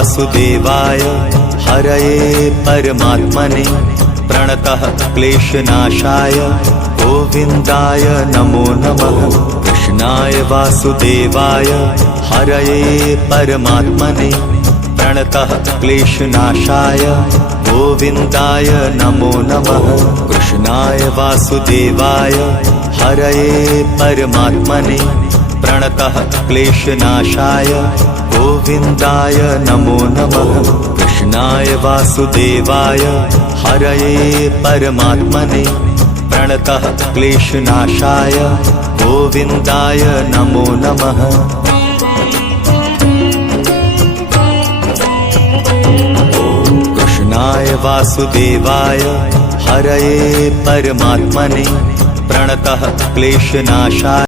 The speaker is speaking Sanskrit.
वासुदेवाय हरये परमात्मने प्रणतः क्लेशनाशाय गोविन्दाय नमो नमः। कृष्णाय वासुदेवाय हरये परमात्मने प्रणतः क्लेशनाशाय गोविन्दाय नमो नमः। कृष्णाय वासुदेवाय हरये परमात्मने प्रणतः क्लेशनाशाय गोविन्दाय नमो नमः। कृष्णाय वासुदेवाय हरये परमात्मने प्रणतः क्लेशनाशाय गोविन्दाय नमो नमः। कृष्णाय वासुदेवाय हरये परमात्मने प्रणतः क्लेशनाशाय